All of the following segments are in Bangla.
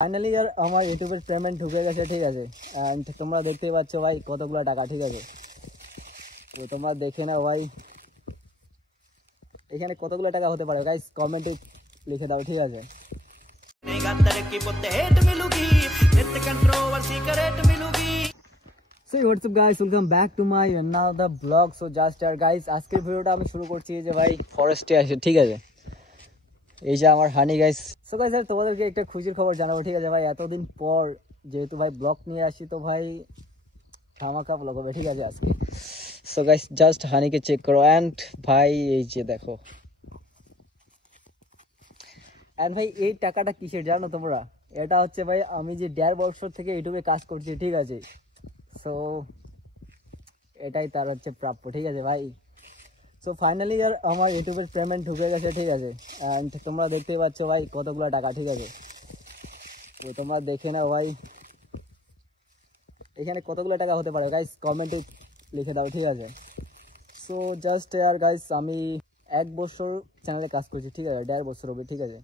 ফাইনালি यार আমার ইউটিউবের পেমেন্ট ঢুকে গেছে, ঠিক আছে। এন্ড তোমরা দেখতেই পাচ্ছ ভাই কতগুলো টাকা, ঠিক আছে। তো তোমরা দেখে নাও ভাই এখানে কতগুলো টাকা হতে পারে, গাইস কমেন্টে লিখে দাও, ঠিক আছে। So what's up guys, welcome back to my another blog. So just আর গাইস আজকের ভিডিওটা আমি শুরু করছি যে ভাই ফরেস্টে আসে, ঠিক আছে। এই যে আমার হানি গাইস। সো গাইস আর তোমাদেরকে একটা খুশির খবর জানাবো, ঠিক আছে ভাই। এতদিন পর যেহেতু ভাই ব্লগ নিয়ে আসি, তো ভাই ধামাকা ব্লগ হবে, ঠিক আছে আজকে। সো গাইস জাস্ট হানিকে চেক করো এন্ড ভাই এই যে দেখো। এন্ড ভাই এই টাকাটা কিসের জানো তোমরা? এটা হচ্ছে ভাই আমি যে 1.5 বছর থেকে ইউটিউবে কাজ করছি, ঠিক আছে। সো এটাই তার হচ্ছে প্রাপ্য, ঠিক আছে ভাই। সো ফাইনালি यार আমার ইউটিউবের পেমেন্ট ঢুকে গেছে, ঠিক আছে। এন্ড তোমরা দেখতেই পাচ্ছ ভাই কতগুলো টাকা, ঠিক আছে। তো তোমরা দেখে নাও ভাই এখানে কতগুলো টাকা হতে পারে, গাইস কমেন্টে লিখে দাও, ঠিক আছে। সো জাস্ট यार গাইস আমি 1 বছর চ্যানেলে কাজ করছি, ঠিক আছে। 1.5 বছর হবে, ঠিক আছে।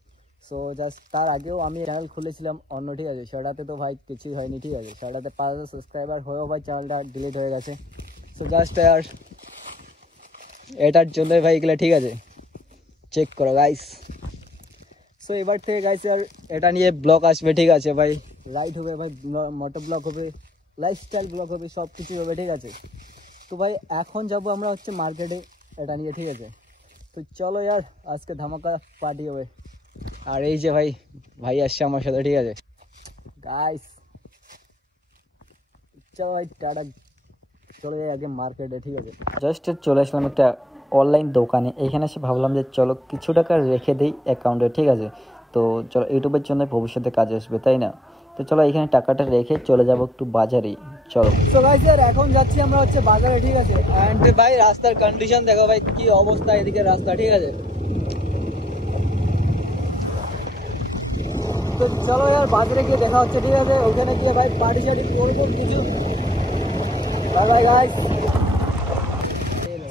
সো জাস্ট তার আগেও আমি চ্যানেল খুলেছিলাম অন্য, ঠিক আছে। সেটাতে তো ভাই কিছুই হয়নি, ঠিক আছে। সেটাতে 5000 সাবস্ক্রাইবার হয়েও ভাই চ্যানেলটা ডিলিট হয়ে গেছে। সো জাস্ট यार এটার জন্যই ভাই এগুলো, ঠিক আছে, চেক করো গাইস। সো এবার থেকে গাইস আর এটা নিয়ে ব্লগ আসবে, ঠিক আছে ভাই। রাইড হবে ভাই, মোটর ব্লগ হবে, লাইফস্টাইল ব্লগ হবে, সব কিছু হবে, ঠিক আছে। তো ভাই এখন যাবো আমরা হচ্ছে মার্কেটে এটা নিয়ে, ঠিক আছে। তো চলো यार আজকে ধামাকা পার্টি হবে। আর এই যে ভাই ভাই আসছে আমার সাথে, ঠিক আছে গাইস। চলো ভাই টাটা, চলে যাই আগে মার্কেটে, ঠিক আছে। জাস্ট চলে আসলাম একটা অনলাইন দোকানে। এখানে এসে ভাবলাম যে চলো কিছু টাকা রেখে দিই অ্যাকাউন্টে, ঠিক আছে। তো চলো ইউটিউবের জন্য ভবিষ্যতে কাজে আসবে, তাই না? তো চলো এখানে টাকাটা রেখে চলে যাব একটু বাজারে, চলো। তো গাইস यार এখন যাচ্ছি আমরা হচ্ছে বাজারে, ঠিক আছে। এন্ড ভাই রাস্তার কন্ডিশন দেখো ভাই কি অবস্থা এদিকে রাস্তা, ঠিক আছে। তো চলো यार বাজারে গিয়ে দেখা হচ্ছে, ঠিক আছে। ওখানে গিয়ে ভাই পার্টি শার্টি করবো কিছু। Bye bye guys.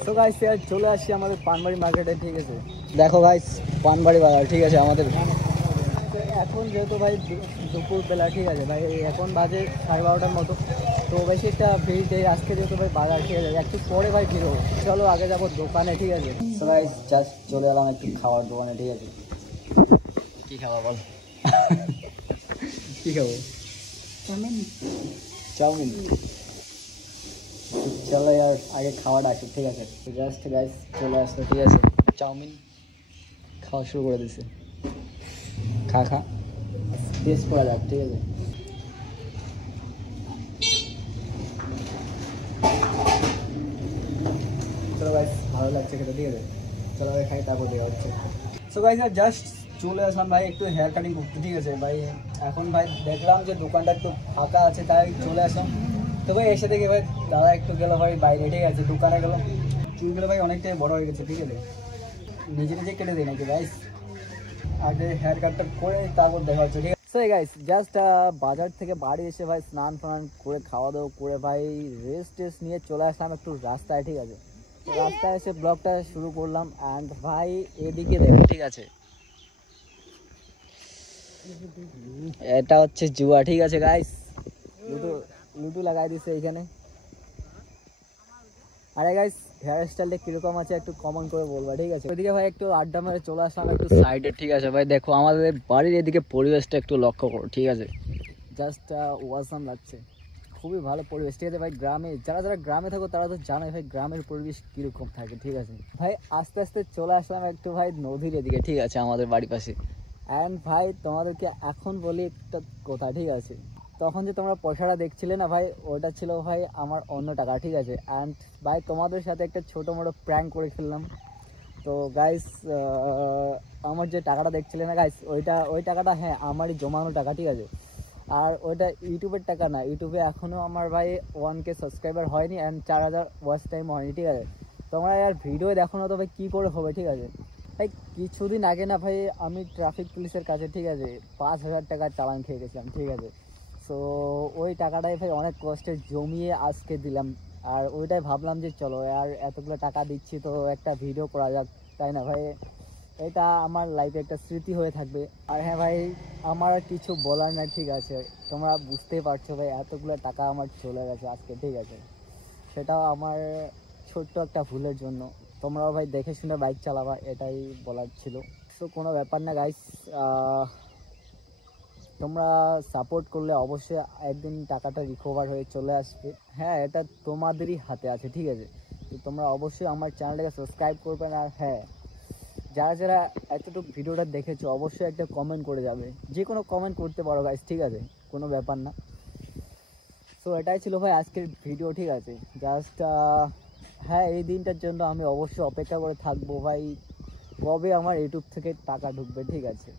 তো গাইস यार চলে আসছি আমাদের পানবাড়ি মার্কেটে, ঠিক আছে। দেখো গাইস পানবাড়ি বাজার, ঠিক আছে আমাদের। এখন যেহেতু ভাই দুপুরবেলা, ঠিক আছে ভাই, এখন বাজে 12:30টার মতো। তো বেশি একটা ভিড় নেই আজকে, যেহেতু ভাই বাজার, ঠিক আছে। একটু পরে ভাই ভিড় হবে। চলো আগে যাবো দোকানে, ঠিক আছে। তো গাইস জাস্ট চলে এলাম একটু খাওয়ার দোকানে, ঠিক আছে। কি খাওয়া বল? কি খাবো? চাউমিন। চলো यार আগে খাওয়াটা আসুক, ঠিক আছে। তো জাস্ট গাইস চলে আসলো, ঠিক আছে। চাউমিন খাওয়া শুরু করে দিছে। খা খা টেস্ট করা যাক, ঠিক আছে। চলো গাইস ভালো লাগছে খেতে, ঠিক আছে। চলো আগে খাই তারপর দেওয়া হচ্ছে। সো গাইস জাস্ট চলে আসলাম ভাই একটু হেয়ার কাটিং করতে, ঠিক আছে ভাই। এখন ভাই দেখলাম যে দোকানটা একটু ফাঁকা আছে, তাই চলে আসলাম। তো ভাই এসে দেখি ভাই দাদা একটু গেল ভাই বাইরে, ঠিক আছে। দোকানে গেল, চুলগুলো ভাই অনেকটাই বড় হয়ে গেছে, ঠিক আছে। নিজে নিজে কেটে দিই নাকি গাইস? আগে হেয়ার কাটটা করে তারপর দেখা হচ্ছে, ঠিক আছে। সো গাইস জাস্ট বাজার থেকে বাড়ি এসে ভাই স্নান ফান করে খাওয়া দাওয়া করে ভাই রেস্ট টেস্ট নিয়ে চলে আসলাম একটু রাস্তায়, ঠিক আছে। তো রাস্তায় এসে ব্লগটা শুরু করলাম। অ্যান্ড ভাই এদিকে দেখো, ঠিক আছে, এটা হচ্ছে জুয়া, ঠিক আছে গাইস। লুডো লুডো লাগাই দিছে এখানে। আরে গাইস হেয়ার স্টাইলটা কিরকম আছে একটু কমেন্ট করে বলবা, ঠিক আছে। ওইদিকে ভাই একটু আড্ডা মেরে চলে আসলাম একটু সাইডে, ঠিক আছে ভাই। দেখো আমাদের বাড়ির এদিকে পরিবেশটা একটু লক্ষ্য করো, ঠিক আছে। জাস্ট ওয়াসাম লাগছে, খুবই ভালো পরিবেশ, ঠিক আছে ভাই। গ্রামে যারা যারা গ্রামে থাকো তারা তো জানোই ভাই গ্রামের পরিবেশ কিরকম থাকে, ঠিক আছে ভাই। আস্তে আস্তে চলে আসলাম একটু ভাই নদীর এদিকে, ঠিক আছে, আমাদের বাড়ির পাশে। অ্যান্ড ভাই তোমাদেরকে এখন বলি একটা কথা, ঠিক আছে। তখন যে তোমরা পয়সাটা দেখছিলে না ভাই, ওটা ছিল ভাই আমার অন্য টাকা, ঠিক আছে। অ্যান্ড ভাই তোমাদের সাথে একটা ছোটো মোটো প্র্যাঙ্ক করে ফেললাম। তো গাইস আমার যে টাকাটা দেখছিলে না গাইস, ওই টাকাটা হ্যাঁ আমারই জমানো টাকা, ঠিক আছে। আর ওইটা ইউটিউবের টাকা না। ইউটিউবে এখনও আমার ভাই 1K সাবস্ক্রাইবার হয়নি অ্যান্ড 4000 ওয়াচ টাইম হয়নি, ঠিক আছে। তোমরা আর ভিডিও দেখো না তো ভাই কী করে হবে, ঠিক আছে ভাই। কিছুদিন আগে না ভাই আমি ট্রাফিক পুলিশের কাছে, ঠিক আছে, 5000 টাকার চালান খেয়ে গেছিলাম, ঠিক আছে। সো ওই টাকাটাই ভাই অনেক কষ্টে জমিয়ে আজকে দিলাম। আর ওইটাই ভাবলাম যে চলো আর এতগুলো টাকা দিচ্ছি তো একটা ভিডিও করা যাক, তাই না ভাই। এটা আমার লাইফে একটা স্মৃতি হয়ে থাকবে। আর হ্যাঁ ভাই, আমার আর কিছু বলার না, ঠিক আছে? তোমরা বুঝতেই পারছো ভাই, এতগুলো টাকা আমার চলে গেছে আজকে, ঠিক আছে? সেটাও আমার ছোট্ট একটা ভুলের জন্য। তোমরাও ভাই দেখে শুনে বাইক চালাবা, এটাই বলার ছিল। সো কোনো ব্যাপার না গাইস, তোমরা সাপোর্ট করলে অবশ্যই একদিন টাকাটা রিকভার হয়ে চলে আসবে। হ্যাঁ, এটা তোমাদেরই হাতে আছে, ঠিক আছে? তো তোমরা অবশ্যই আমার চ্যানেলটাকে সাবস্ক্রাইব করবেন। আর হ্যাঁ, যারা যারা এতটুকু ভিডিওটা দেখেছো অবশ্যই একটা কমেন্ট করে যাবে, যে কোনো কমেন্ট করতে পারো গাইস, ঠিক আছে? কোনো ব্যাপার না। সো এটাই ছিল ভাই আজকের ভিডিও, ঠিক আছে? জাস্ট হ্যাঁ, এই দিনটার জন্য আমি অবশ্যই অপেক্ষা করে থাকবো ভাই, কবে আমার ইউটিউব থেকে টাকা ঢুকবে, ঠিক আছে?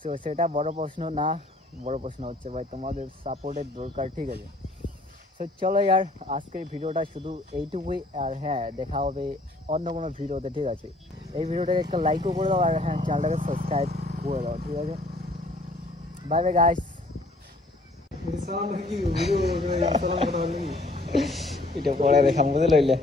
সো সেটা বড় প্রশ্ন না, বড় প্রশ্ন হচ্ছে ভাই তোমাদের সাপোর্টের দরকার, ঠিক আছে? সো চলো ইয়ার, আজকের ভিডিওটা শুধু এইটুকুই। আর হ্যাঁ, দেখা হবে অন্য কোনো ভিডিওতে, ঠিক আছে? এই ভিডিওটাকে একটা লাইকও করে দাও, আর হ্যাঁ, চ্যানেলটাকে সাবস্ক্রাইব করে দাও, ঠিক আছে? Bye bye guys. এটা পরে দেখাম বুঝে লইলে।